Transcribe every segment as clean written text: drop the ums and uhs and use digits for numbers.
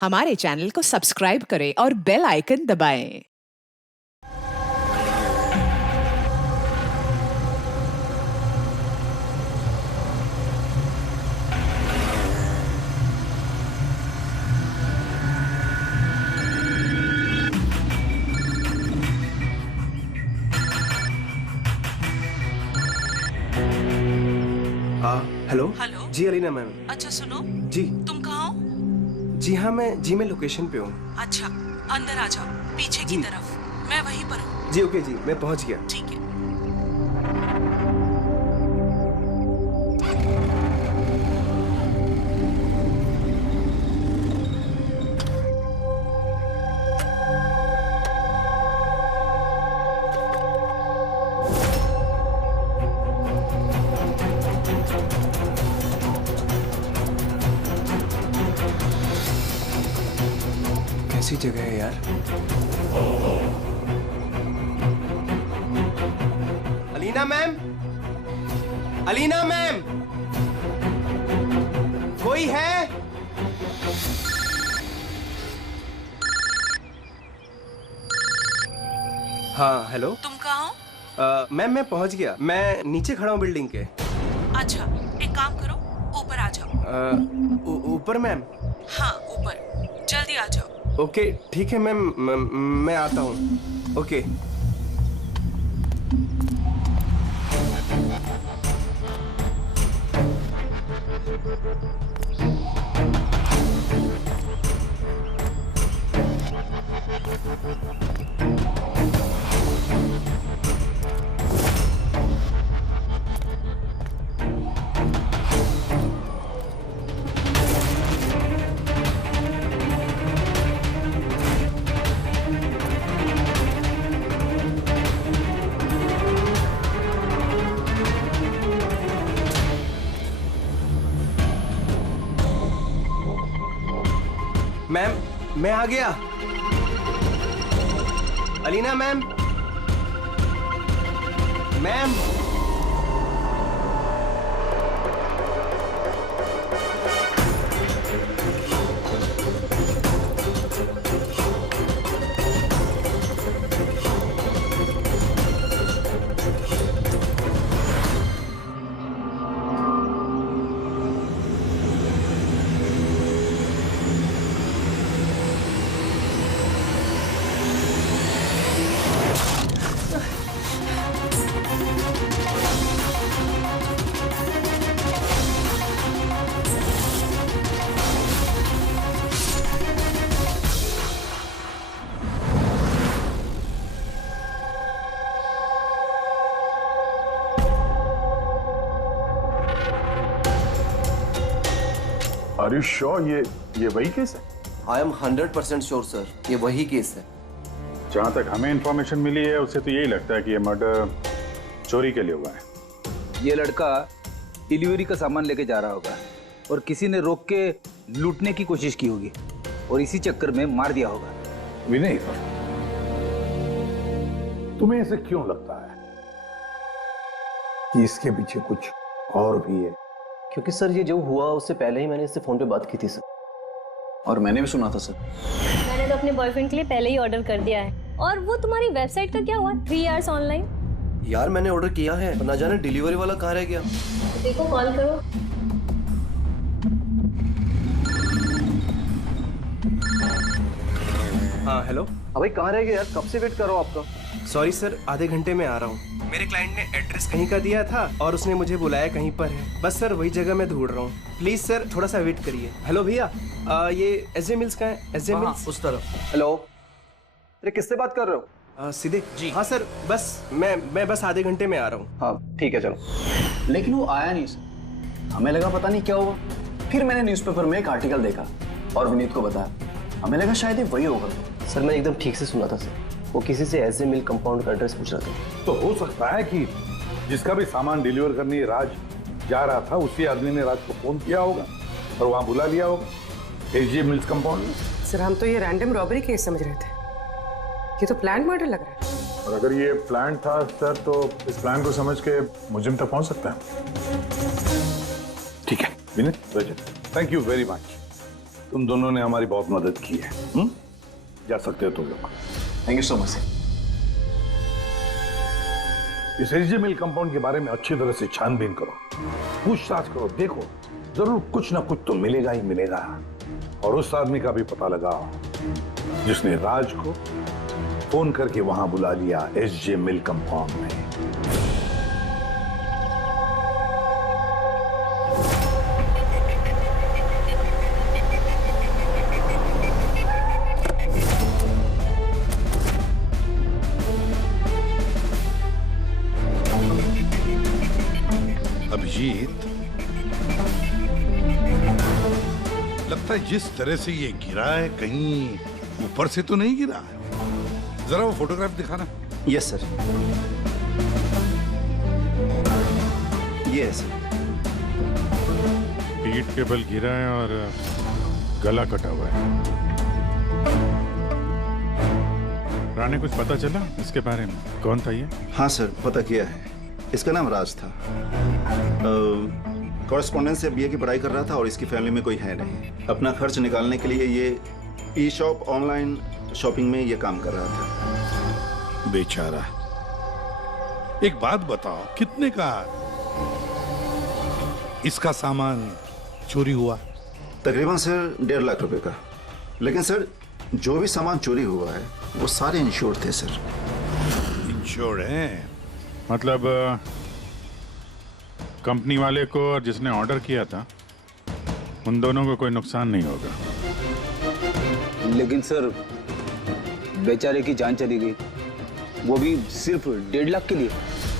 हमारे चैनल को सब्सक्राइब करें और बेल आइकन दबाएं। हेलो। हेलो। जी अलीना मैम। अच्छा सुनो, जी तुम कहाँ हो? जी हाँ, मैं लोकेशन पे हूँ। अच्छा, अंदर आ जाओ, पीछे की जी। तरफ। मैं वहीं पर हूँ। जी ओके जी, मैं पहुँच गया। ठीक है। कैसी जगह है यार। अलीना मैम, अलीना मैम, कोई है? हाँ हेलो। तुम कहाँ हो? मैम मैं पहुँच गया, मैं नीचे खड़ा हूँ बिल्डिंग के। अच्छा, एक काम करो, ऊपर आ जाओ। ऊपर मैम? हाँ, ऊपर जल्दी आ जाओ। ओके ठीक है मैम, मैं आता हूँ। ओके। मैम मैं आ गया। Alina ma'am, ma'am. Are you sure ये वही केस है? आई एम 100% श्योर सर, ये वही केस है। जहाँ तक हमें इंफॉर्मेशन मिली है उससे तो यही लगता है कि ये मर्डर चोरी के लिए हुआ है। ये लड़का डिलीवरी का सामान लेके जा रहा होगा और किसी ने रोक के लूटने की कोशिश की होगी और इसी चक्कर में मार दिया होगा। विनय, तुम्हें ऐसे क्यों लगता है कि इसके पीछे कुछ और भी है? क्योंकि सर ये जो हुआ उससे पहले ही मैंने इससे फोन पे बात की थी सर। और मैंने भी सुना था सर। मैंने तो अपने बॉयफ्रेंड के लिए पहले ही ऑर्डर कर दिया है। और वो तुम्हारी वेबसाइट का क्या हुआ? 3 आवर्स ऑनलाइन। यार मैंने ऑर्डर किया है, ना जाने डिलीवरी वाला कहाँ रह गया। देखो, कॉल करो। हाँ हेलो। अभी कहाँ रह गया यार, कब से वेट कर रहा हूँ आपका। सॉरी सर, आधे घंटे में आ रहा हूँ। मेरे क्लाइंट ने एड्रेस कहीं का दिया था और उसने मुझे बुलाया कहीं पर है। बस सर वही जगह मैं ढूंढ रहा हूँ। प्लीज सर थोड़ा सा वेट करिए। हेलो भैया, ये एसजे मिल्स का है? एसजे मिल्स उस तरफ। हेलो, अरे किससे बात कर रहे हो? सीधे जी। हाँ सर, बस मैं बस आधे घंटे में आ रहा हूँ। हाँ ठीक है चलो। लेकिन वो आया नहीं सर। हमें लगा पता नहीं क्या हुआ। फिर मैंने न्यूज़पेपर में एक आर्टिकल देखा और विनीत को बताया। हमें लगा शायद ये वही होगा। सर मैंने एकदम ठीक से सुना था सर, वो किसी से एसजे मिल कंपाउंड का एड्रेस पूछ रहा था। तो हो सकता है कि जिसका भी सामान डिलीवर करने राज जा रहा था उसी आदमी ने राज को फोन किया होगा और वहां बुला लिया होगा एसजे मिल्स कंपाउंड में। सर हम तो ये रैंडम रॉबरी केस समझ रहे थे, ये तो प्लान मर्डर लग रहा है। और अगर ये प्लान था सर तो इस प्लान को समझ के मुजिम तक पहुंच सकता है। ठीक है Vineet, thank you very much. तुम दोनों ने हमारी बहुत मदद की है। जा सकते हो तुम लोग। Thank you so much sir. इस एसजे मिल कंपाउंड के बारे में अच्छी तरह से छानबीन करो, पूछताछ करो, देखो जरूर कुछ ना कुछ तो मिलेगा ही मिलेगा। और उस आदमी का भी पता लगाओ जिसने राज को फोन करके वहां बुला लिया एसजे मिल कंपाउंड में। अभिजीत, लगता है जिस तरह से ये गिरा है कहीं ऊपर से तो नहीं गिरा है। जरा वो फोटोग्राफ दिखाना। Yes sir. ये सर। पीठ के बल गिरा है और गला कटा हुआ है। राणे, कुछ पता चला इसके बारे में? कौन था ये? हाँ सर, पता किया है। इसका नाम राज था। कॉरेस्पॉन्डेंस से बीए की पढ़ाई कर रहा था और इसकी फैमिली में कोई है नहीं। अपना खर्च निकालने के लिए ये ई शॉप ऑनलाइन शॉपिंग में ये काम कर रहा था। बेचारा। एक बात बताओ, कितने का इसका सामान चोरी हुआ? तकरीबन सर 1.5 लाख रुपए का। लेकिन सर जो भी सामान चोरी हुआ है वो सारे इंश्योर्ड थे सर। इंश्योर्ड है? मतलब कंपनी वाले को और जिसने ऑर्डर किया था उन दोनों को कोई नुकसान नहीं होगा। लेकिन सर बेचारे की जान चली गई, वो भी सिर्फ 1.5 लाख के लिए।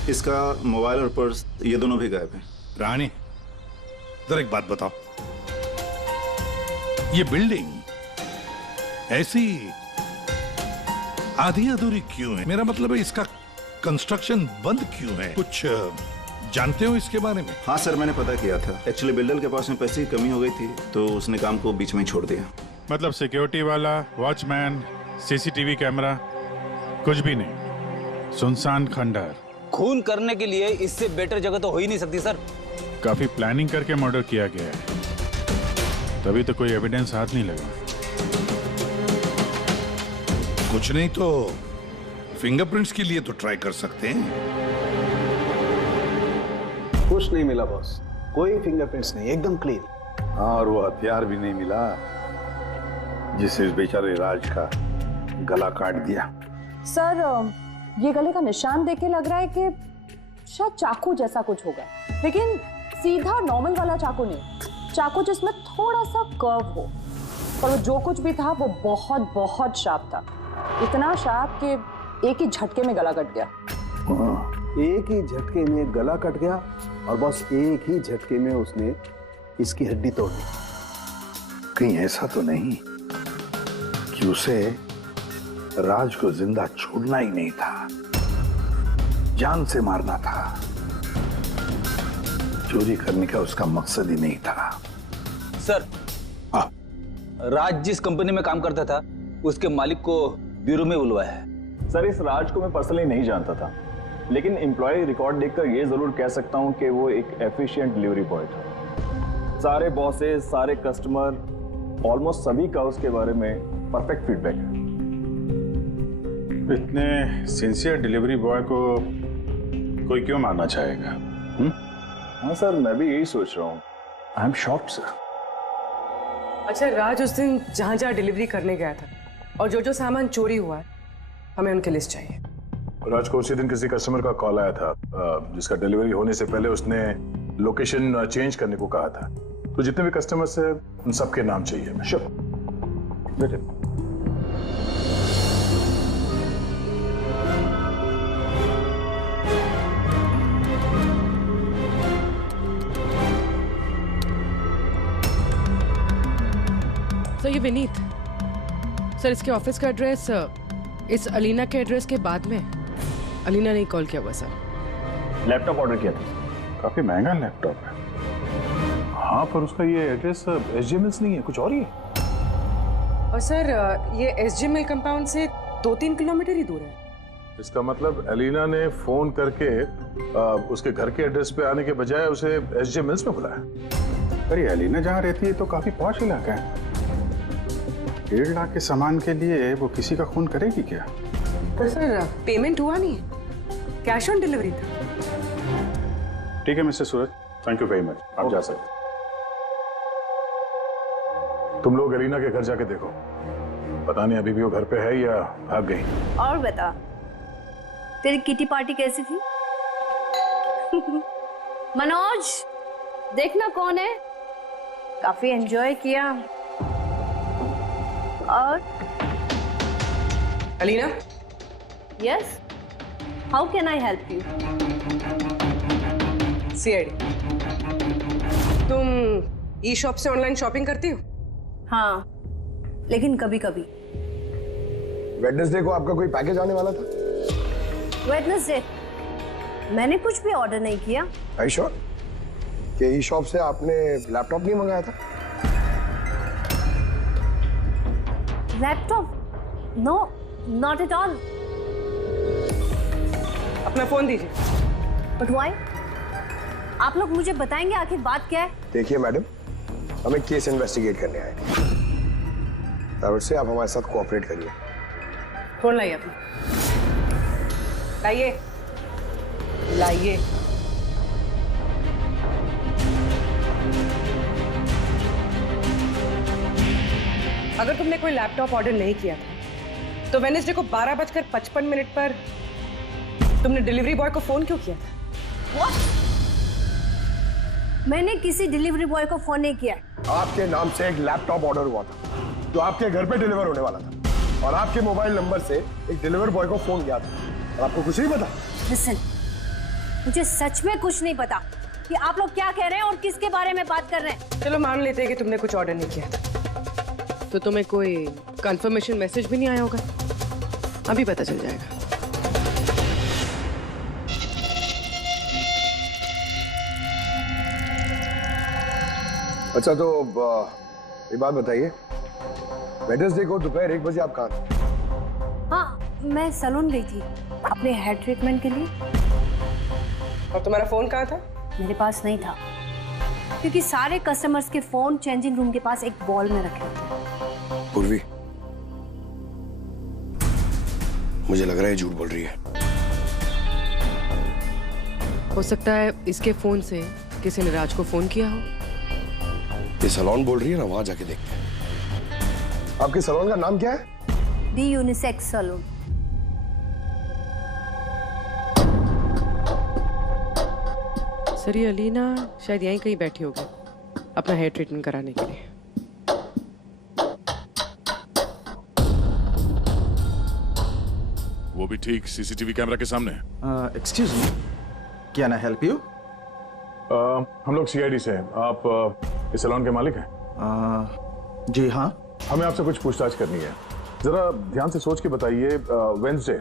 इसका मोबाइल और पर्स ये दोनों भी गायब हैं। रानी, जरा एक बात बताओ, ये बिल्डिंग ऐसी आधी अधूरी क्यों है? मेरा मतलब है इसका कंस्ट्रक्शन बंद क्यों है? कुछ जानते हो इसके बारे में? हाँ सर, मैंने पता किया था। एक्चुअली बिल्डर के पास में पैसे की कमी हो गई थी तो उसने काम को बीच में ही छोड़ दिया। मतलब सिक्योरिटी वाला, वॉचमैन, सीसीटीवी कैमरा, कुछ भी नहीं, सुनसान खंडहर। खून करने के लिए इससे बेटर जगह तो हो ही नहीं सकती सर। काफी प्लानिंग करके मर्डर किया गया है, तभी तो कोई एविडेंस हाथ नहीं लगा। कुछ नहीं तो फिंगरप्रिंट्स के लिए तो ट्राई कर सकते हैं। कुछ नहीं मिला बॉस, कोई फिंगरप्रिंट्स नहीं, एकदम क्लीन। हाँ, और वो हथियार भी नहीं मिला जिससे इस बेचारे राज का गला काट दिया। सर, ये गले का निशान देख के लग रहा है कि शायद चाकू जैसा कुछ होगा, लेकिन सीधा नॉर्मल वाला चाकू नहीं, चाकू जिसमें थोड़ा सा कर्व हो। पर वो जो कुछ भी था वो बहुत बहुत शार्प था, इतना शार्प कि एक ही झटके में गला कट गया। एक ही झटके में गला कट गया और बस एक ही झटके में उसने इसकी हड्डी तोड़ दी। कहीं ऐसा तो नहीं कि उसे राज को जिंदा छोड़ना ही नहीं था, जान से मारना था। चोरी करने का उसका मकसद ही नहीं था। सर, राज जिस कंपनी में काम करता था उसके मालिक को ब्यूरो में बुलवाया है। सर, इस राज को मैं पर्सनली नहीं जानता था, लेकिन एम्प्लॉय रिकॉर्ड देखकर ये जरूर कह सकता हूं कि वो एक एफिशिएंट डिलीवरी बॉय था। सारे बॉसेस, सारे कस्टमर, ऑलमोस्ट सभी का उसके बारे में परफेक्ट फीडबैक है। इतने सिंसियर डिलीवरी बॉय को कोई क्यों मारना चाहेगा? हाँ सर, मैं भी यही सोच रहा हूँ। I am shocked sir. अच्छा, राज उस दिन जहाँ जहाँ डिलीवरी करने गया था और जो जो सामान चोरी हुआ है, हमें उनकी लिस्ट चाहिए। राज को उसी दिन किसी कस्टमर का कॉल आया था जिसका डिलीवरी होने से पहले उसने लोकेशन चेंज करने को कहा था। तो जितने भी कस्टमर्स हैं उन सबके नाम चाहिए हमें। श्योर, बेटे। सर, ये विनीत सर, इसके ऑफिस का एड्रेस इस अलीना के एड्रेस के बाद में। अलीना ने कॉल किया हुआ सर। लैपटॉप ऑर्डर किया था। काफी महंगा लैपटॉप है। हाँ, पर उसका ये एड्रेस एसजे मिल्स नहीं है, कुछ और ही है। और सर, ये एसजे मिल कंपाउंड से 2-3 किलोमीटर ही दूर है। इसका मतलब अलीना ने फोन करके उसके घर के एड्रेस पे आने के बजाय उसे एसजे मिल्स में बुलाया। अरे अलीना जहाँ रहती है तो काफी पॉश इलाका है। 1.5 लाख के सामान के लिए वो किसी का खून करेगी क्या? पर सर पेमेंट हुआ नहीं, कैश ऑन डिलीवरी था। ठीक है mister Suraj, thank you very much, आप जा सकते। तुम लोग अलीना के घर जाके देखो, पता नहीं अभी भी वो घर पे है या भाग गई। और बता, तेरी किटी पार्टी कैसी थी? मनोज, देखना कौन है, काफी एंजॉय किया। और Alina? Yes, how can I help you? CID, तुम ई शॉप से ऑनलाइन शॉपिंग करती हो? हाँ, लेकिन कभी कभी। वेडनेसडे को आपका कोई पैकेज आने वाला था? वेडनेसडे? मैंने कुछ भी ऑर्डर नहीं किया। Are you sure? कि ई शॉप से आपने लैपटॉप नहीं मंगाया था? Laptop? No, not at all. अपना फोन दीजिए। But why? आप लोग मुझे बताएंगे आखिर बात क्या है? देखिए मैडम, हम एक केस इन्वेस्टिगेट करने आए थे, से आप हमारे साथ कोऑपरेट करिए। फोन लाइए अपना, लाइए लाइए। अगर तुमने कोई लैपटॉप ऑर्डर नहीं किया था तो वेडनेसडे को 12:55 पर तुमने डिलीवरी बॉय को फोन क्यों किया था? What? मैंने किसी डिलीवरी बॉय को फोन नहीं किया। आपके नाम से एक लैपटॉप ऑर्डर हुआ था जो आपके घर पे डिलीवर होने वाला था, और आपके मोबाइल नंबर से एक डिलीवर बॉय को फोन किया था, और आपको कुछ नहीं पता? लिसन, मुझे सच में कुछ नहीं पता कि आप लोग क्या कह रहे हैं और किसके बारे में बात कर रहे हैं। चलो मान लेते हैं कि तुमने कुछ ऑर्डर नहीं किया था, तो तुम्हें कोई कंफर्मेशन मैसेज भी नहीं आया होगा, अभी पता चल जाएगा। अच्छा, तो एक बात बताइए, वेडनेसडे को दोपहर 1 बजे आप कहाँ थे? हाँ, मैं सैलून गई थी अपने हेयर ट्रीटमेंट के लिए। और तुम्हारा फोन कहाँ था? मेरे पास नहीं था, क्योंकि सारे कस्टमर्स के फोन चेंजिंग रूम के पास एक बॉल में रखे थे। पूर्वी, मुझे लग रहा है झूठ बोल रही है। हो सकता है इसके फोन से किसी ने राज को फोन किया हो। ये सैलून बोल रही है ना, वहां जाके देखते हैं। आपके सैलून का नाम क्या है? दी यूनिसेक्स सैलून। सर, ये अलीना शायद यहीं कहीं बैठी होगी अपना हेयर ट्रीटमेंट कराने के लिए। वो भी ठीक सीसीटीवी कैमरा के सामने। Excuse me, can I help you? हम लोग सीआईडी से हैं। आप इस सैलून के मालिक हैं? जी हाँ। हमें आपसे कुछ पूछताछ करनी है, जरा ध्यान से सोच के बताइए। वेडनेसडे,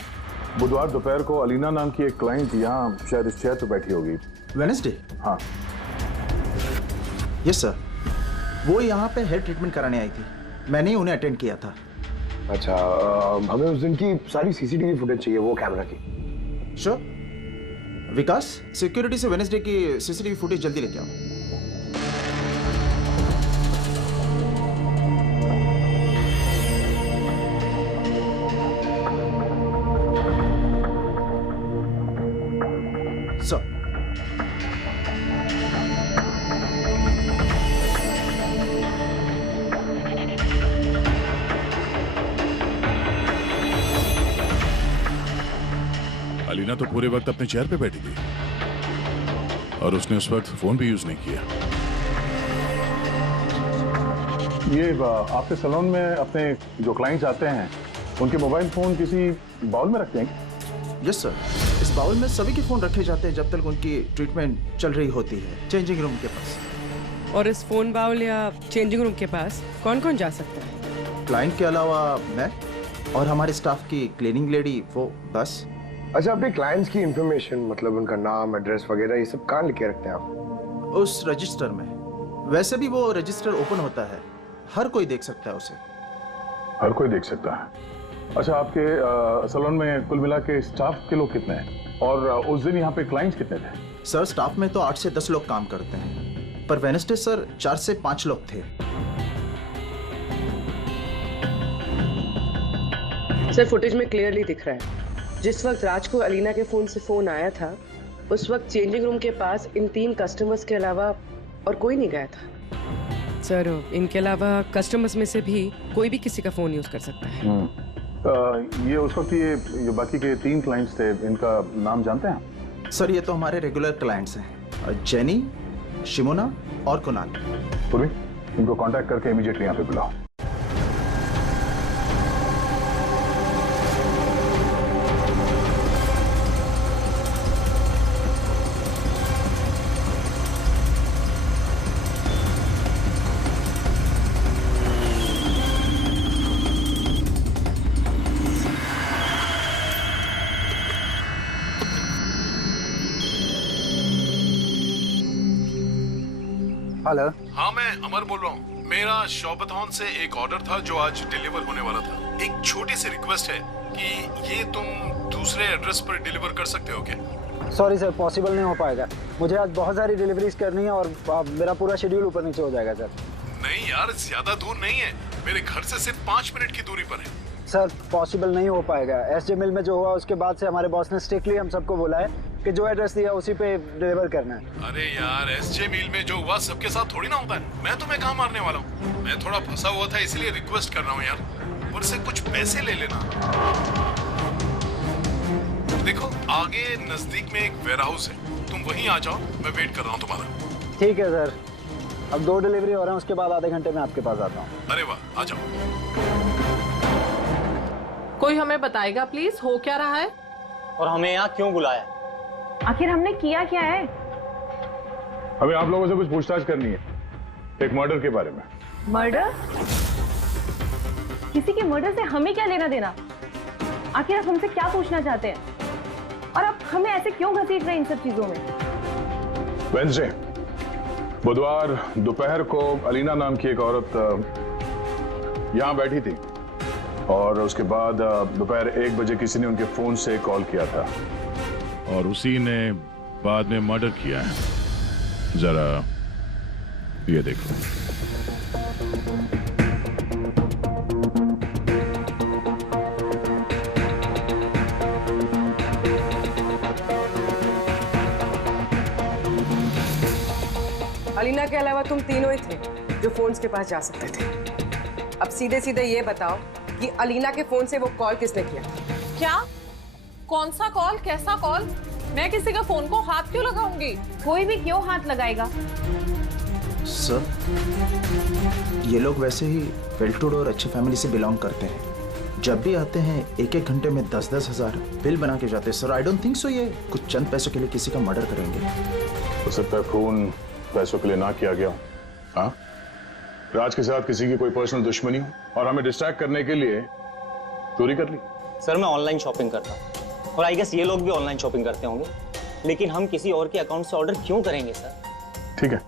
बुधवार दोपहर को अलीना नाम की एक क्लाइंट यहाँ शायद इस चेयर पे बैठी होगी। वेडनेसडे? हाँ। यस सर, वो यहाँ पे हेयर ट्रीटमेंट कराने आई थी, मैंने ही उन्हें अटेंड किया था। अच्छा, हमें उस दिन की सारी सीसीटीवी फुटेज चाहिए, वो कैमरा की। श्योर। विकास, सिक्योरिटी से वेडनेसडे की सीसीटीवी फुटेज जल्दी लेके आओ। सर, अलीना तो पूरे वक्त अपने चेयर पे बैठी थी और उसने उस वक्त फोन भी यूज नहीं किया। ये आपके सैलून में अपने जो क्लाइंट्स आते हैं उनके मोबाइल फोन किसी बाउल में रखते हैं? यस सर, इस बाउल में सभी के फोन रखे जाते हैं जब तक उनकी ट्रीटमेंट चल रही होती है, चेंजिंग रूम के पास। और इस फोन बाउल या चेंजिंग रूम के पास कौन कौन जा सकता है? क्लाइंट के अलावा मैं और हमारे स्टाफ की क्लीनिंग लेडी, वो बस। अच्छा, अपने क्लाइंट्स की इंफॉर्मेशन, मतलब उनका नाम, एड्रेस वगैरह, ये सब कहाँ लिखे रखते हैं आप? उस रजिस्टर में। वैसे भी वो रजिस्टर ओपन होता है, हर कोई देख सकता है उसे। हर कोई देख सकता है? अच्छा, आपके सैलून में कुल मिला के स्टाफ के लोग कितने हैं, और उस दिन यहाँ पे क्लाइंट्स कितने थे? सर, स्टाफ में तो 8 से 10 लोग काम करते हैं, पर वेडनेसडे सर 4 से 5 लोग थे। सर फुटेज में क्लियरली दिख रहा है जिस वक्त राज को अलीना के फोन से फोन आया था उस वक्त चेंजिंग रूम के पास इन 3 कस्टमर्स के अलावा और कोई नहीं गया था। सर इनके अलावा कस्टमर्स में से भी कोई भी किसी का फोन यूज कर सकता है। ये उस वक्त ये बाकी के 3 क्लाइंट्स थे, इनका नाम जानते हैं? सर ये तो हमारे रेगुलर क्लाइंट्स हैं, जेनी, शिमोना और कुणाल। पूर्वी, इनको कांटेक्ट करके इमीडिएटली यहाँ पे बुलाओ। हेलो। हाँ मैं अमर बोल रहा हूँ। मेरा शॉपथॉन से एक ऑर्डर था जो आज डिलीवर होने वाला था। एक छोटी सी रिक्वेस्ट है कि ये तुम दूसरे एड्रेस पर डिलीवर कर सकते हो क्या? सॉरी सर, पॉसिबल नहीं हो पाएगा। मुझे आज बहुत सारी डिलीवरीज करनी है और मेरा पूरा शेड्यूल ऊपर नीचे हो जाएगा सर। नहीं यार, ज्यादा दूर नहीं है, मेरे घर से सिर्फ 5 मिनट की दूरी पर है। सर पॉसिबल नहीं हो पाएगा। एसजे मिल में जो हुआ उसके बाद से हमारे बॉस ने स्ट्रिक्टली हम सबको बोला है कि जो एड्रेस दिया उसी पे डिलीवर करना है। अरे यार, एसजे मिल में जो हुआ सबके साथ थोड़ी ना होता है। मैं तुम्हें कहाँ मारने वाला हूँ। मैं थोड़ा फंसा हुआ था इसलिए रिक्वेस्ट कर रहा हूँ यार, ऊपर से कुछ पैसे ले लेना। देखो आगे नजदीक में एक वेयर हाउस है, तुम वहीं आ जाओ, मैं वेट कर रहा हूँ तुम्हारा। ठीक है सर, अब 2 डिलीवरी हो रहे हैं, उसके बाद आधे घंटे में आपके पास आता हूँ। अरे वाह, आ जाओ। कोई हमें बताएगा प्लीज हो क्या रहा है और हमें यहाँ क्यों बुलाया? आखिर हमने किया क्या है? हमें आप लोगों से कुछ पूछताछ करनी है, एक मर्डर के बारे में। मर्डर? किसी के मर्डर से हमें क्या लेना देना? आखिर आप हमसे क्या पूछना चाहते हैं और आप हमें ऐसे क्यों घसीट रहे हैं इन सब चीजों में? वेडनेसडे, बुधवार दोपहर को अलीना नाम की एक औरत यहाँ बैठी थी और उसके बाद दोपहर 1 बजे किसी ने उनके फोन से कॉल किया था और उसी ने बाद में मर्डर किया है। जरा ये देखो। अलीना के अलावा तुम तीनों ही थे जो फोन्स के पास जा सकते थे। अब सीधे सीधे ये बताओ कि अलीना के फोन से वो कॉल किसने किया? क्या? कौन सा कॉल? कैसा कॉल? मैं किसी का फोन को हाथ क्यों लगाऊंगी? कोई भी क्यों हाथ लगाएगा? सर ये लोग वैसे ही वेल टू डू और अच्छी फैमिली से बिलोंग करते हैं। जब भी आते हैं 1-1 घंटे में 10-10 हजार बिल बना के जाते हैं। Sir I don't think so ये कुछ चंद पैसों के लिए किसी का मर्डर करेंगे। हो सकता है फोन पैसों के लिए ना किया गया हो। हाँ, राज के साथ किसी की कोई पर्सनल दुश्मनी हो और हमें डिस्ट्रैक्ट करने के लिए चोरी कर ली। सर मैं ऑनलाइन शॉपिंग करता हूँ और आई गेस ये लोग भी ऑनलाइन शॉपिंग करते होंगे, लेकिन हम किसी और के अकाउंट से ऑर्डर क्यों करेंगे सर? ठीक है,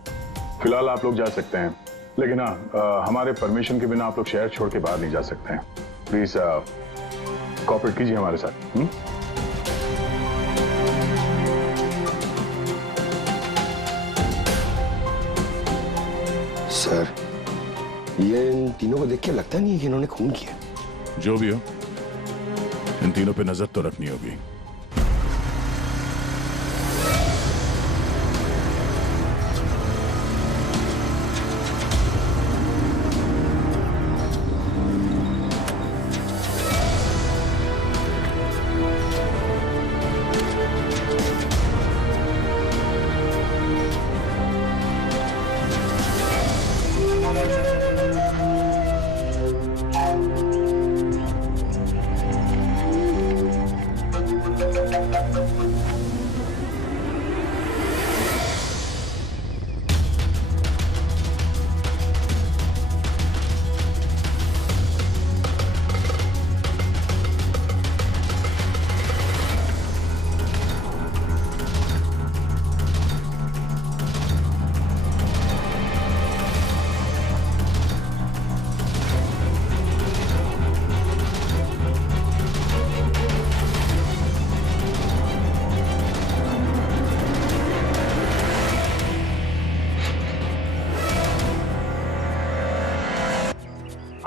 फिलहाल आप लोग जा सकते हैं, लेकिन हाँ हमारे परमिशन के बिना आप लोग शहर छोड़ के बाहर नहीं जा सकते हैं। प्लीज कोऑपरेट कीजिए हमारे साथ। सर ये इन तीनों को देख के लगता नहीं है कि इन्होंने खून किया। जो भी हो, इन तीनों पे नजर तो रखनी होगी।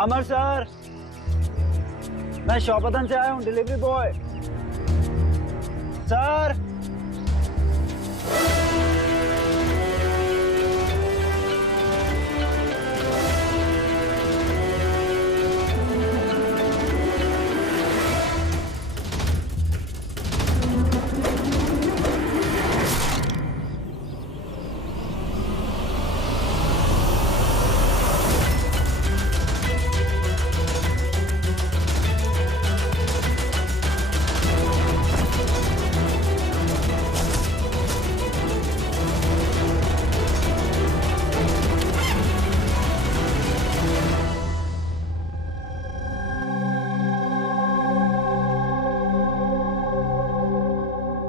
अमर सर, मैं शॉपतन से आया हूँ, डिलीवरी बॉय। सर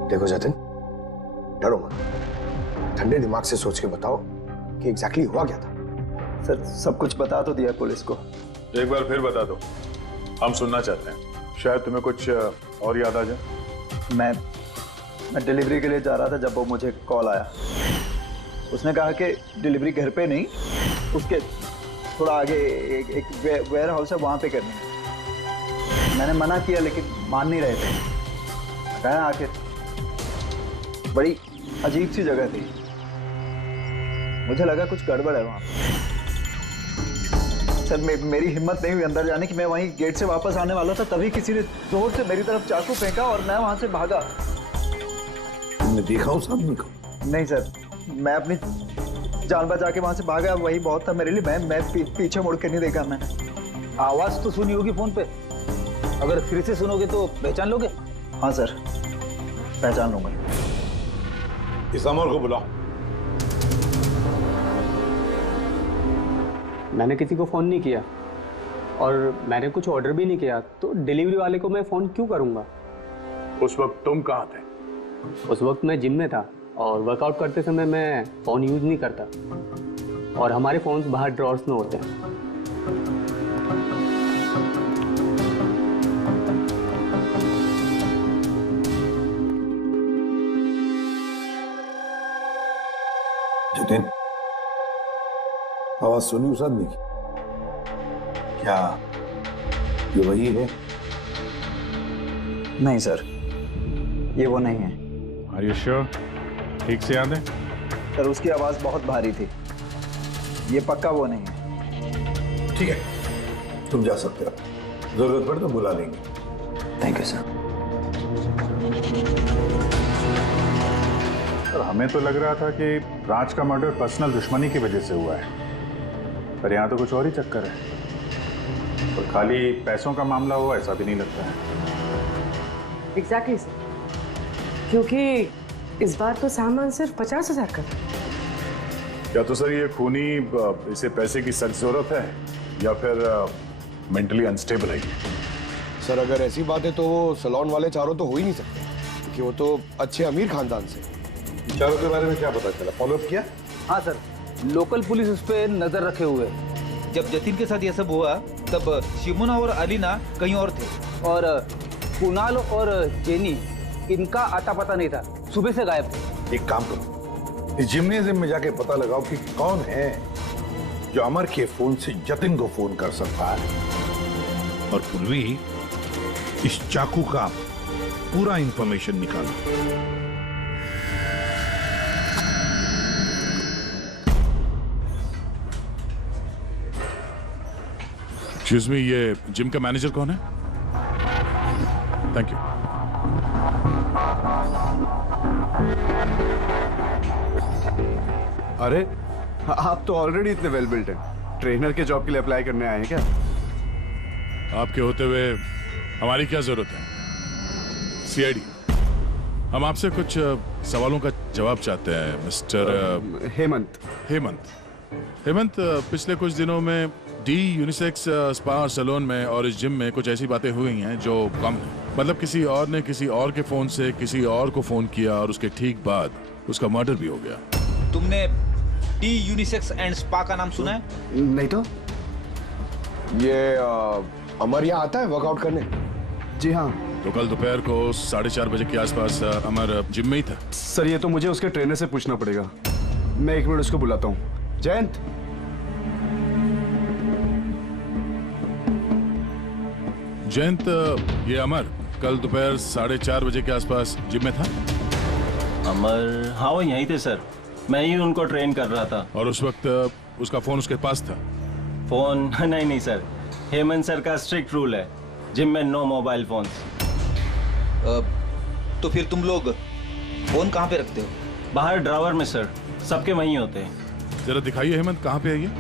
देखो जतिन, डरो मत, ठंडे दिमाग से सोच के बताओ कि एग्जैक्टली हुआ क्या था। सर सब कुछ बता तो दिया पुलिस को। एक बार फिर बता दो, हम सुनना चाहते हैं। शायद तुम्हें कुछ और याद आ जाए। मैं डिलीवरी के लिए जा रहा था जब वो मुझे कॉल आया। उसने कहा कि डिलीवरी घर पे नहीं, उसके थोड़ा आगे एक वेयर हाउस है, वहाँ पे करनी है। मैंने मना किया लेकिन मान नहीं रहे थे। कहा आखिर बड़ी अजीब सी जगह थी, मुझे लगा कुछ गड़बड़ है वहाँ। सर मेरी हिम्मत नहीं हुई अंदर जाने की। मैं वहीं गेट से वापस आने वाला था, तभी किसी ने जोर से मेरी तरफ चाकू फेंका और मैं वहां से भागा। तुमने देखा उस आदमी को? नहीं सर, मैं अपनी जान बचा के वहां से भागा, वही बहुत था मेरे लिए। मैं पीछे मुड़ के नहीं देखा मैंने। आवाज तो सुनी होगी फोन पे, अगर फिर से सुनोगे तो पहचान लोगे? हाँ सर, पहचान लूंगा। इस अमर को बुलाओ। मैंने किसी को फ़ोन नहीं किया और मैंने कुछ ऑर्डर भी नहीं किया, तो डिलीवरी वाले को मैं फ़ोन क्यों करूँगा? उस वक्त तुम कहाँ थे? उस वक्त मैं जिम में था और वर्कआउट करते समय मैं फ़ोन यूज़ नहीं करता, और हमारे फ़ोन्स बाहर ड्रॉर्स में होते हैं। जतिन, आवाज सुनी उस आदमी की? क्या ये वही है? नहीं सर, ये वो नहीं है। Are you sure? ठीक से याद है? सर उसकी आवाज बहुत भारी थी, ये पक्का वो नहीं है। ठीक है, तुम जा सकते हो, जरूरत पड़े तो बुला लेंगे। Thank you sir. हमें तो लग रहा था कि राज का मर्डर पर्सनल दुश्मनी की वजह से हुआ है, पर यहाँ तो कुछ और ही चक्कर है। और खाली पैसों का मामला हुआ ऐसा भी नहीं लगता है। एग्जैक्टली सर, क्योंकि इस बार तो सामान सिर्फ 50,000 का था। या तो सर ये खूनी इसे पैसे की सख्त जरूरत है या फिर मेंटली अनस्टेबल है। सर अगर ऐसी बात है तो वो सैलून वाले चारों तो हो ही नहीं सकते, क्योंकि वो तो अच्छे अमीर खानदान से। चारों के बारे में क्या पता चला? फॉलोअप किया? हाँ सर, लोकल पुलिस उस पर नजर रखे हुए। जब जतिन के साथ ये सब हुआ तब शिमुना और अलीना कहीं और थे, और कुणाल और जेनी इनका आता पता नहीं था, सुबह से गायब थे। एक काम करो, इस जिम्नेजियम में जाके पता लगाओ कि कौन है जो अमर के फोन से जतिन को फोन कर सकता है। और पूर्वी इस चाकू का पूरा इंफॉर्मेशन निकालो। एक्सक्यूज मी, ये जिम का मैनेजर कौन है? Thank you. अरे आप तो ऑलरेडी इतने वेल बिल्ट हैं, ट्रेनर के जॉब के लिए अप्लाई करने आए हैं क्या? आपके होते हुए हमारी क्या जरूरत है? सीआईडी, हम आपसे कुछ सवालों का जवाब चाहते हैं मिस्टर हेमंत, पिछले कुछ दिनों में डी यूनिसेक्स स्पा और सैलून में और इस जिम में कुछ ऐसी बातें हुई हैं जो कम है। मतलब किसी और ने किसी और के फोन से किसी और को फोन किया और उसके ठीक बाद उसका मर्डर भी हो गया। तुमने डी यूनिसेक्स एंड स्पा का नाम सुना है? नहीं तो। ये अमर यहाँ आता है वर्कआउट करने? जी हाँ। तो कल दोपहर को 4:30 बजे के आसपास अमर जिम में ही था। सर ये तो मुझे उसके ट्रेनर से पूछना पड़ेगा, मैं 1 मिनट उसको बुलाता हूँ। जयंत, जयंत, ये अमर कल दोपहर 4:30 बजे के आसपास जिम में था। अमर, हाँ वो यहीं थे सर, मैं ही उनको ट्रेन कर रहा था। और उस वक्त उसका फोन उसके पास था? फोन नहीं सर, हेमंत सर का स्ट्रिक्ट रूल है, जिम में नो मोबाइल फोन। तो फिर तुम लोग फोन कहाँ पे रखते हो? बाहर ड्रावर में सर, सबके वहीं होते हैं। जरा दिखाइए हेमंत, कहाँ पे है ये?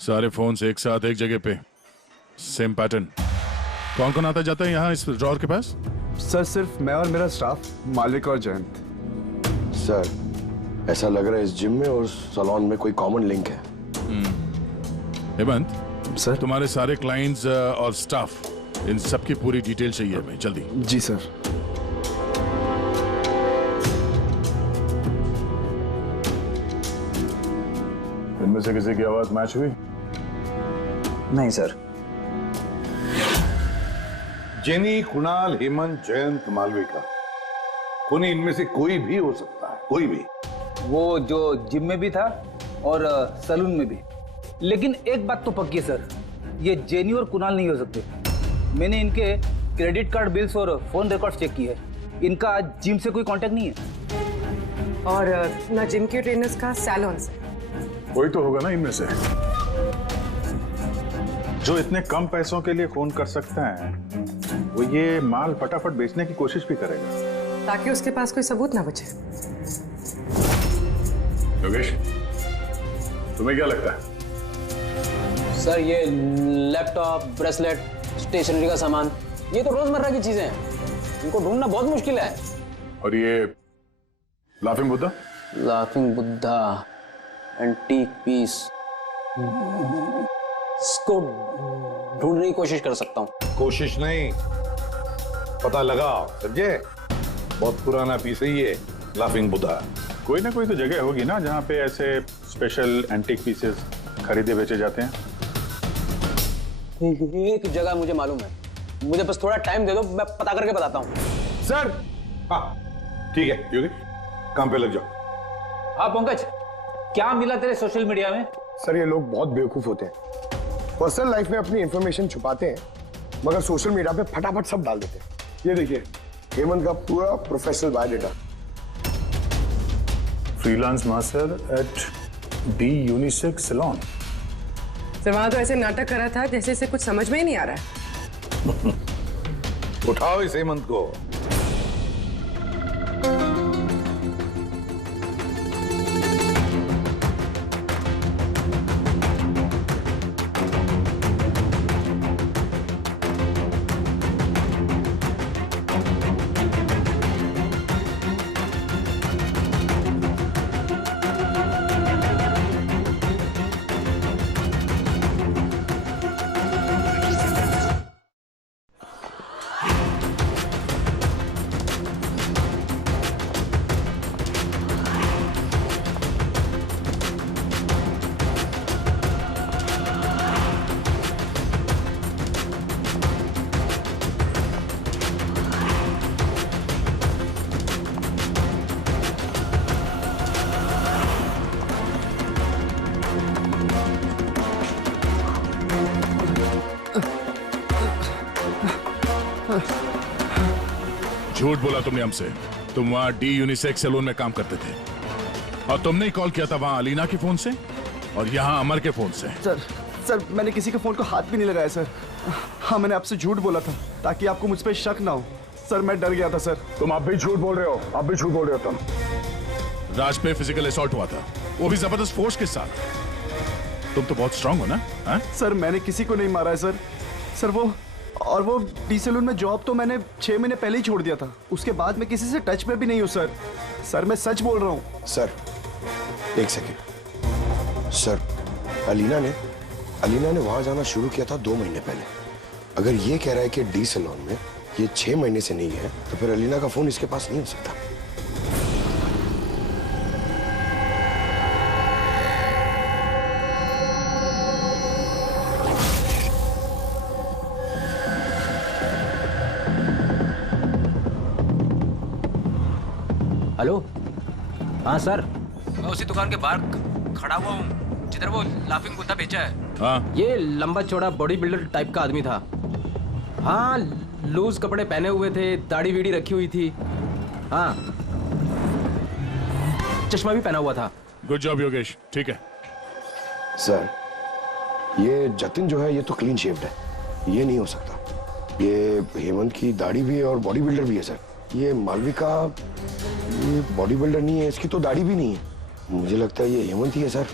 सारे फोन्स एक साथ एक जगह पे, सेम पैटर्न। कौन कौन आता जाता है यहाँ इस ड्रॉअर के पास? सर सिर्फ मैं और मेरा स्टाफ, मालिक और जयंत। सर ऐसा लग रहा है इस जिम में और सैलून में कोई कॉमन लिंक है। हेमंत सर, तुम्हारे सारे क्लाइंट्स और स्टाफ, इन सब की पूरी डिटेल चाहिए हमें, जल्दी। जी सर। इनमें से किसी की आवाज मैच हुई? नहीं सर। जेनी, कुणाल, हेमंत, जयंत, मालविका, कोई इनमें से कोई भी हो सकता है, कोई भी। वो जो जिम में भी था और सैलून में भी। लेकिन एक बात तो पक्की है सर, ये जेनी और कुणाल नहीं हो सकते। मैंने इनके क्रेडिट कार्ड बिल्स और फोन रिकॉर्ड चेक किए, इनका जिम से कोई कांटेक्ट नहीं है। और ना जिम के ट्रेनर्स का, सैलून से। कोई तो होगा ना इनमें से जो इतने कम पैसों के लिए फोन कर सकते हैं, वो ये माल फटाफट बेचने की कोशिश भी करेगा, ताकि उसके पास कोई सबूत ना बचे। योगेश, तुम्हें क्या लगता है? सर ये लैपटॉप, ब्रेसलेट, स्टेशनरी का सामान, ये तो रोजमर्रा की चीजें हैं, इनको ढूंढना बहुत मुश्किल है। और ये laughing Buddha? Laughing Buddha, antique piece, इसको ढूंढने की कोशिश कर सकता हूँ। कोशिश नहीं, पता लगाओ, समझे? बहुत पुराना पीस है ये लाफिंग बुद्धा। कोई ना कोई तो जगह होगी ना जहाँ पे ऐसे स्पेशल एंटीक पीसेस खरीदे बेचे जाते हैं। एक जगह मुझे मालूम है, मुझे बस थोड़ा टाइम दे दो, मैं पता करके बताता हूँ। सर, हाँ ठीक है योगेश, काम पे लग जाओ। हाँ पंकज, क्या मिला तेरे सोशल मीडिया में? सर ये लोग बहुत बेवकूफ होते हैं, पर्सनल लाइफ में अपनी इंफॉर्मेशन छुपाते हैं, मगर सोशल मीडिया पे फटाफट सब डाल देते हैं। ये देखिए हेमंत का पूरा professional biodata. Freelance master at the unisex salon. Sir वहां तो ऐसे नाटक कर रहा था जैसे इसे कुछ समझ में ही नहीं आ रहा है। उठाओ इस हेमंत को। झूठ बोला तुमने हमसे, तुम वहां डी यूनिसेक्स सैलून में काम करते थे और तुमने ही कॉल किया था वहां अलीना के फोन से और यहाँ अमर के फोन से। सर मैंने किसी के फोन को हाथ भी नहीं लगाया सर। हाँ मैंने आपसे झूठ बोला था ताकि आपको मुझ पर शक ना हो। सर मैं डर गया था सर। तुम अब भी झूठ बोल रहे हो, अब भी झूठ बोल रहे हो तुम। राज पे फिजिकल असॉल्ट हुआ था, वो भी जबरदस्त फोर्स के साथ। तुम तो बहुत स्ट्रांग हो ना? हा? सर मैंने किसी को नहीं मारा है सर। सर वो डी सैलून में जॉब तो मैंने 6 महीने पहले ही छोड़ दिया था, उसके बाद मैं किसी से टच में भी नहीं हूँ सर। सर मैं सच बोल रहा हूँ। सर एक सेकेंड सर, अलीना ने वहां जाना शुरू किया था 2 महीने पहले। अगर ये कह रहा है कि डी सैलून में ये 6 महीने से नहीं है, तो फिर अलीना का फोन इसके पास नहीं हो सकता। हेलो, हाँ सर, मैं उसी दुकान के बाहर खड़ा हुआ हूँ जिधर वो लाफिंग बुद्धा बेचा है। हाँ, ये लंबा चौड़ा बॉडी बिल्डर टाइप का आदमी था। हाँ, लूज कपड़े पहने हुए थे, दाढ़ी वीड़ी रखी हुई थी। हाँ, चश्मा भी पहना हुआ था। गुड जॉब योगेश, ठीक है। सर, ये जतिन जो है ये तो क्लीन शेव्ड है, ये नहीं हो सकता। ये हेमंत की दाढ़ी भी है और बॉडी बिल्डर भी है सर। ये मालविका, ये बॉडी बिल्डर नहीं है, इसकी तो दाढ़ी भी नहीं है। मुझे लगता है ये हेमंत ही है सर।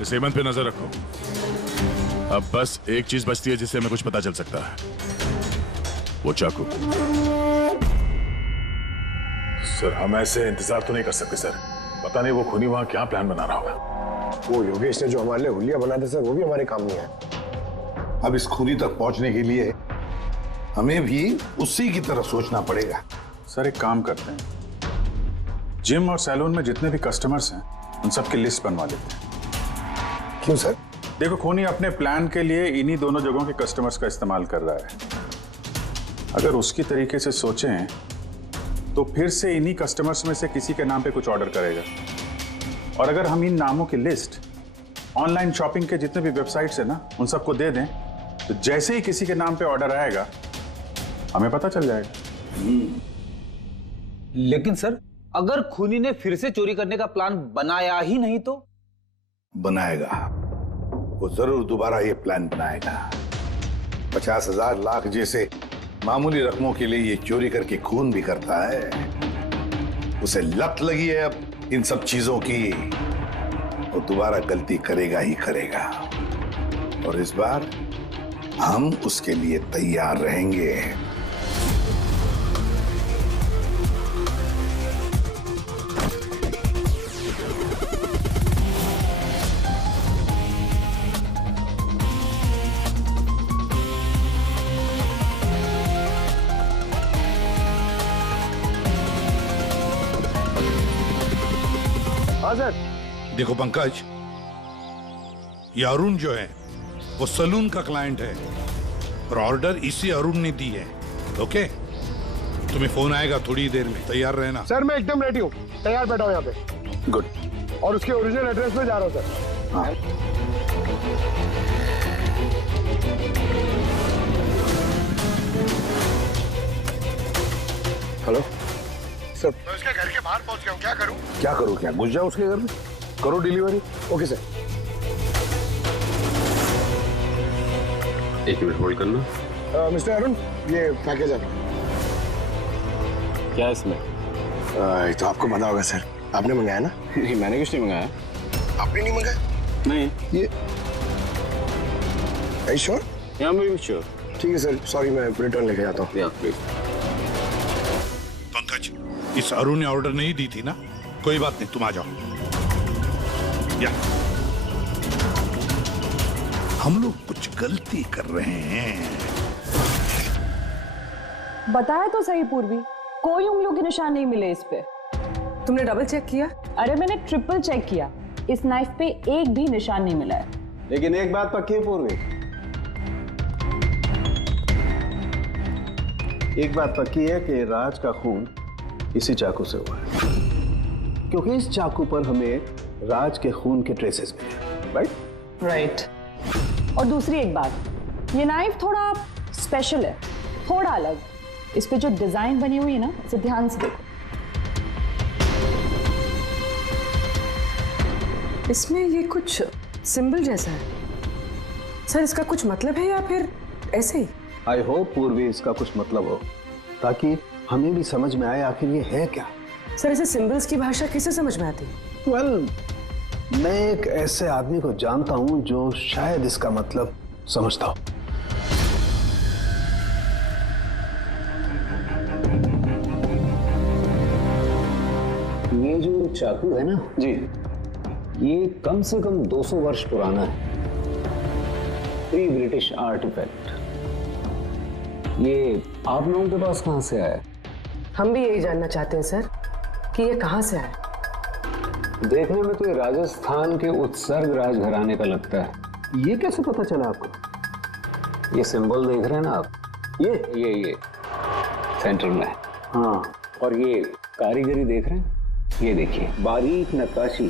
इस हेमंत पे नजर रखो। अब बस एक चीज बचती है जिससे हमें कुछ पता चल सकता है, वो चाकू। सर, हम ऐसे इंतजार तो नहीं कर सकते सर। पता नहीं वो खूनी वहां क्या प्लान बना रहा होगा। वो योगेश ने जो हमारे लिए हुलिया बनाया था सर, वो भी हमारे काम नहीं आया। अब इस खूनी तक पहुंचने के लिए हमें भी उसी की तरह सोचना पड़ेगा। सर, एक काम करते हैं, जिम और सैलून में जितने भी कस्टमर्स हैं उन सब की लिस्ट बनवा लेते हैं। क्यों सर? देखो, खूनी अपने प्लान के लिए इन्हीं दोनों जगहों के कस्टमर्स का इस्तेमाल कर रहा है। अगर उसकी तरीके से सोचें तो फिर से इन्हीं कस्टमर्स में से किसी के नाम पे कुछ ऑर्डर करेगा। और अगर हम इन नामों की लिस्ट ऑनलाइन शॉपिंग के जितने भी वेबसाइट्स हैं ना, उन सबको दे दें, तो जैसे ही किसी के नाम पे ऑर्डर आएगा हमें पता चल जाएगा। लेकिन सर, अगर खूनी ने फिर से चोरी करने का प्लान बनाया ही नहीं तो? बनाएगा, वो जरूर दोबारा ये प्लान बनाएगा। 50,000 लाख जैसे मामूली रकमों के लिए ये चोरी करके खून भी करता है। उसे लत लगी है अब इन सब चीजों की। वो दोबारा गलती करेगा ही करेगा, और इस बार हम उसके लिए तैयार रहेंगे। हाँ सर। देखो पंकज, ये अरुण जो है वो सलून का क्लाइंट है और ऑर्डर इसी अरुण ने दी है। ओके, तुम्हें फोन आएगा थोड़ी देर में, तैयार रहना। सर, मैं एकदम रेडी हूँ, तैयार बैठा हूँ यहाँ पे। गुड। और उसके ओरिजिनल एड्रेस पे जा रहा हूँ सर। हाँ। हेलो सर, मैं उसके घर के बाहर पहुंच गया हूँ, क्या करूँ? क्या करो? क्या घुस जाओ उसके घर में, करो डिलीवरी। Okay sir. एक मिनट होल्ड करना। मिस्टर अरुण, ये पैकेज है। क्या है इसमें? ये तो आपको पता होगा सर, आपने मंगाया ना? नहीं, मैंने कुछ नहीं मंगाया। आपने नहीं मंगाया? नहीं। ये श्योर? Yeah, I'm sure. ठीक है सर, सॉरी, मैं रिटर्न लेके जाता हूँ। पंकज, इस अरुण ने ऑर्डर नहीं दी थी ना? कोई बात नहीं, तुम आ जाओ। या हम लोग कुछ गलती कर रहे हैं। बताया तो सही पूर्वी, कोई उंगलियों के निशान नहीं मिले इस पे। तुमने डबल चेक किया? अरे मैंने ट्रिपल चेक किया, इस नाइफ पे एक भी निशान नहीं मिला है। लेकिन एक बात पक्की है पूर्वी, एक बात पक्की है कि राज का खून इसी चाकू से हुआ है, क्योंकि इस चाकू पर हमें राज के खून के ट्रेसेस मिले। राइट? राइट। और दूसरी एक बात, ये नाइफ थोड़ा स्पेशल है, थोड़ा अलग। इस पे जो डिजाइन बनी हुई है ना, इसे ध्यान से देखो। इसमें ये कुछ सिंबल जैसा है सर, इसका कुछ मतलब है या फिर ऐसे ही? आई होप पूर्वी इसका कुछ मतलब हो, ताकि हमें भी समझ में आए आखिर ये है क्या। सर, ऐसे सिंबल्स की भाषा किसे समझ में आती है? वेल, मैं एक ऐसे आदमी को जानता हूं जो शायद इसका मतलब समझता हो। ये जो चाकू है ना जी, ये कम से कम 200 वर्ष पुराना है, प्री ब्रिटिश आर्टिफैक्ट। ये आप लोगों के पास कहां से आया? हम भी यही जानना चाहते हैं सर कि ये कहां से आया। देखने में तो ये राजस्थान के उत्सर्ग राजघराने का लगता है। ये कैसे पता चला आपको? ये सिंबल देख रहे हैं ना आप, ये सेंटर में। हाँ, और ये कारीगरी देख रहे हैं? ये देखिए, बारीक नक्काशी,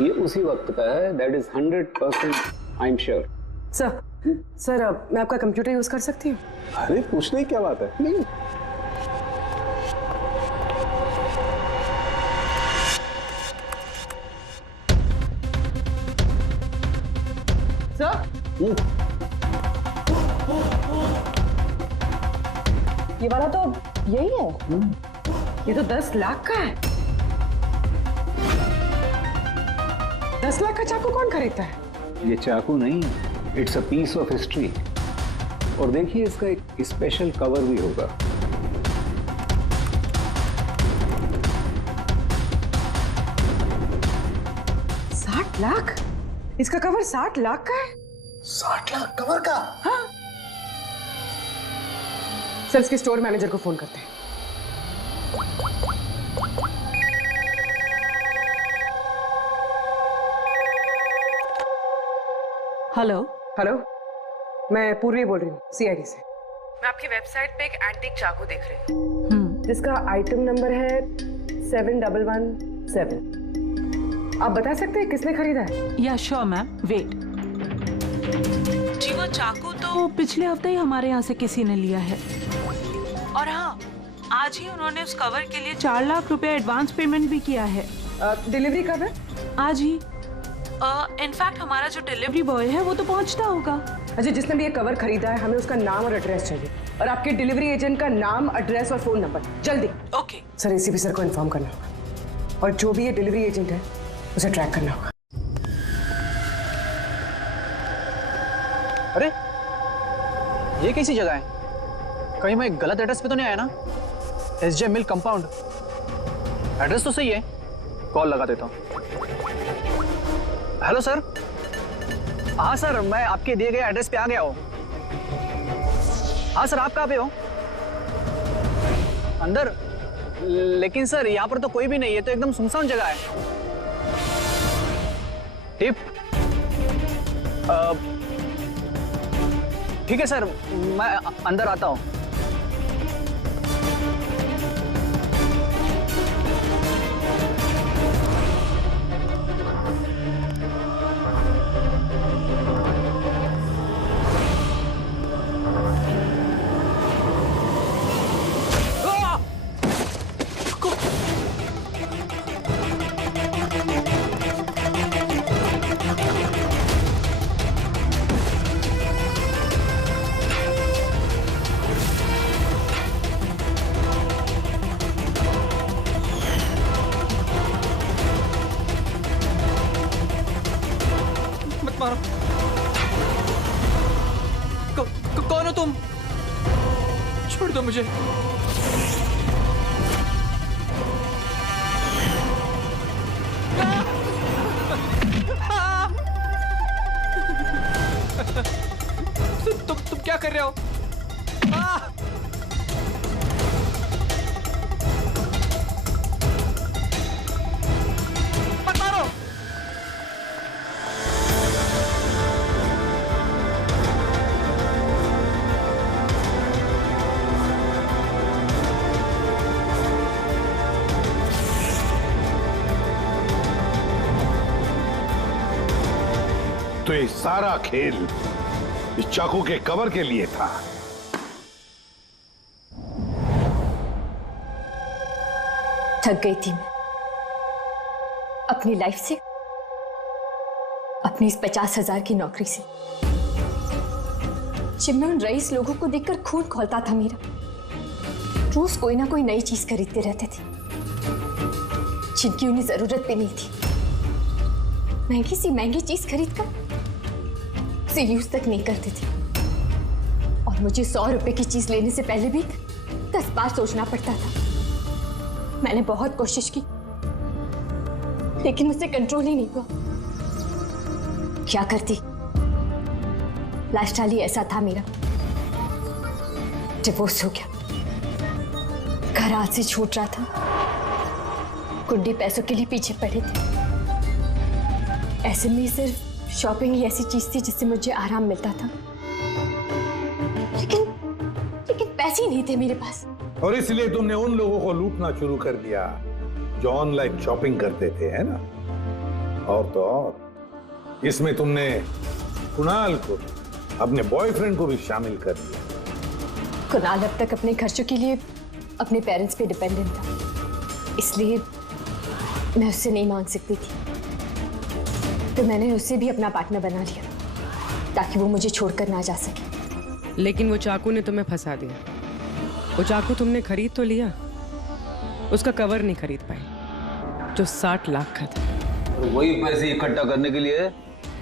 ये उसी वक्त का है। That is 100% I am sure. Sir मैं आपका कंप्यूटर यूज कर सकती हूँ? अरे पूछने की क्या बात है। नहीं सर, ये वाला तो यही है। ये तो 10 लाख का है। 10 लाख का चाकू कौन खरीदता है? ये चाकू नहीं, it's a piece of history. और देखिए, इसका एक स्पेशल कवर भी होगा। लाख? इसका कवर 60 लाख का है? 60 लाख कवर का? हाँ। सर, इसके स्टोर मैनेजर को फोन करते हैं। हेलो हेलो, मैं पूर्वी बोल रही हूँ, सीआईडी से। मैं आपकी वेबसाइट पे एक एंटीक चाकू देख रही हूँ जिसका आइटम नंबर है 7117। आप बता सकते हैं किसने खरीदा है? या श्योर मैम, वेट। जी वो चाकू तो पिछले हफ्ते ही हमारे यहाँ से किसी ने लिया है। और हाँ, आज ही उन्होंने उस कवर के लिए 4 लाख रुपए एडवांस पेमेंट भी किया है। डिलीवरी कब है? आज ही। इनफैक्ट हमारा जो डिलीवरी बॉय है वो तो पहुंचता होगा। अच्छा, जिसने भी ये कवर खरीदा है, हमें उसका नाम और एड्रेस चाहिए, और आपके डिलीवरी एजेंट का नाम, एड्रेस और फोन नंबर, जल्दी। ओके सर, एसीपी सर को इन्फॉर्म करना होगा, और जो भी ये डिलीवरी एजेंट है उसे ट्रैक करना होगा। अरे ये कैसी जगह है? कहीं मैं गलत एड्रेस पे तो नहीं आया ना? SJ मिल कंपाउंड, एड्रेस तो सही है। कॉल लगा देता हूँ। Hello sir. हाँ सर, मैं आपके दिए गए एड्रेस पे आ गया हूँ। हाँ सर, आप कहाँ पे हो? अंदर? लेकिन सर यहाँ पर तो कोई भी नहीं है, तो एकदम सुनसान जगह है। टिप? ठीक है सर, मैं अंदर आता हूँ। कौन हो तुम? छोड़ दो मुझे। तुम क्या कर रहे हो? मत मारो। तो ये सारा खेल इस चाकू के कवर के लिए था। थक गई थी मैं अपनी लाइफ से, अपनी इस 50,000 की नौकरी से। जब मैं उन रईस लोगों को देखकर खून खौलता था मेरा, रोज कोई ना कोई नई चीज खरीदते रहते थे जिनकी उन्हें जरूरत भी नहीं थी। महंगी सी महंगी चीज खरीदकर उसे यूज तक नहीं करते थे, और मुझे 100 रुपए की चीज लेने से पहले भी 10 बार सोचना पड़ता था। मैंने बहुत कोशिश की, लेकिन मुझसे कंट्रोल ही नहीं हुआ। क्या करती? लाइफस्टाइल ही ऐसा था मेरा। डिवोर्स हो गया, घर हाथ से छूट रहा था, कुंडी पैसों के लिए पीछे पड़े थे। ऐसे में सिर्फ शॉपिंग ही ऐसी चीज थी जिससे मुझे आराम मिलता था, लेकिन पैसे ही नहीं थे मेरे पास। और इसलिए तुमने उन लोगों को लूटना शुरू कर दिया जो ऑनलाइन शॉपिंग करते थे, है ना? और तो और इसमें तुमने कुणाल को, अपने बॉयफ्रेंड को भी शामिल कर दिया। कुणाल अब तक अपने खर्चों के लिए अपने पेरेंट्स पे डिपेंडेंट था, इसलिए मैं उससे नहीं मांग सकती थी, तो मैंने उससे भी अपना पार्टनर बना लिया ताकि वो मुझे छोड़कर ना जा सके। लेकिन वो चाकू ने तुम्हें फंसा दिया। वो चाकू तुमने खरीद तो लिया, उसका कवर नहीं खरीद पाई जो 60 लाख का था। और वही पैसे इकट्ठा करने के लिए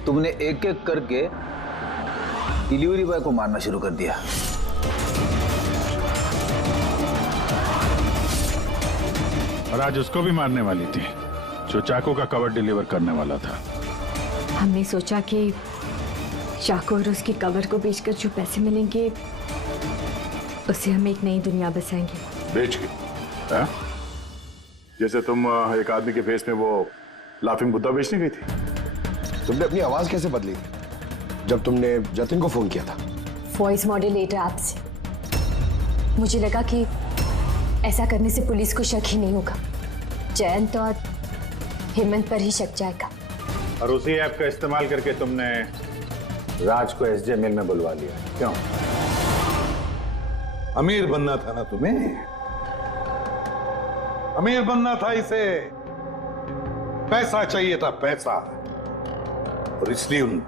तुमने एक एक करके डिलीवरी बॉय को मारना शुरू कर दिया। और आज उसको भी मारने वाली थी जो चाकू का कवर डिलीवर करने वाला था। हमने सोचा कि चाकू और उसके कवर को बेचकर जो पैसे मिलेंगे उससे हम एक नई दुनिया बसाएंगे। बेच के? हाँ? जैसे तुम एक आदमी के फेस में वो लाफिंग बुद्धा बेचने गई थी। तुमने अपनी आवाज कैसे बदली जब तुमने जतिन को फोन किया था? वॉइस मॉड्यूलेटर ऐप से। मुझे लगा कि ऐसा करने से पुलिस को शक ही नहीं होगा, जयंत और हेमंत पर ही शक जाएगा। और उसी ऐप का इस्तेमाल करके तुमने राज को एसजे मिल में बुलवा लिया, क्यों? अमीर बनना था ना तुम्हें? अमीर बनना था इसे, पैसा चाहिए था, पैसा। और इसलिए उन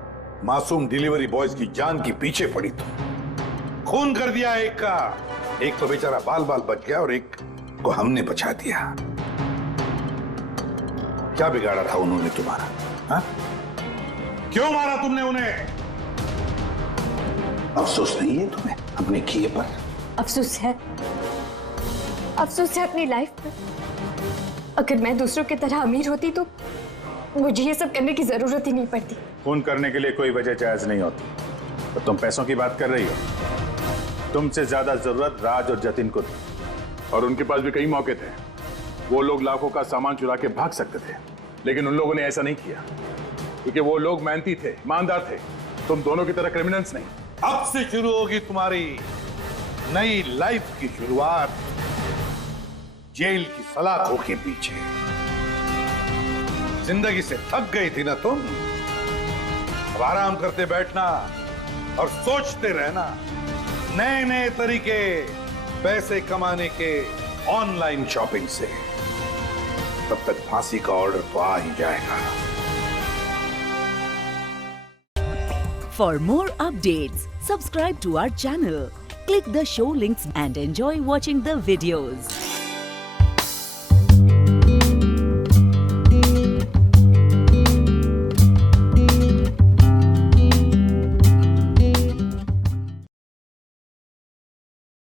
मासूम डिलीवरी बॉयज की जान की पीछे पड़ी तुम। खून कर दिया एक का, एक तो बेचारा बाल बाल बच गया और एक को हमने बचा दिया। क्या बिगाड़ा था उन्होंने तुम्हारा? हा? क्यों मारा तुमने उन्हें? अफसोस नहीं है तुम्हें अपने किए पर? अफसोस है, अफसोस है अपनी लाइफ पर। अगर मैं दूसरों की तरह अमीर होती तो मुझे ये सब करने की जरूरत ही नहीं पड़ती। खून करने के लिए कोई वजह जायज नहीं होती। तो तुम पैसों की बात कर रही हो। तुमसे ज्यादा जरूरत राज और जतिन को थी, और उनके पास भी कई मौके थे। वो लोग लाखों का सामान चुरा के भाग सकते थे, लेकिन उन लोगों ने ऐसा नहीं किया क्योंकि वो लोग मेहनती थे, ईमानदार थे। तुम दोनों की तरह क्रिमिनल्स नहीं। अब से शुरू होगी तुम्हारी नई लाइफ की शुरुआत जेल की सलाखों के पीछे। जिंदगी से थक गई थी ना तुम? अब आराम करते बैठना और सोचते रहना नए नए तरीके पैसे कमाने के ऑनलाइन शॉपिंग से। तब तक फांसी का ऑर्डर तो आ ही जाएगा। For more updates, subscribe to our channel, click the show links and enjoy watching the videos.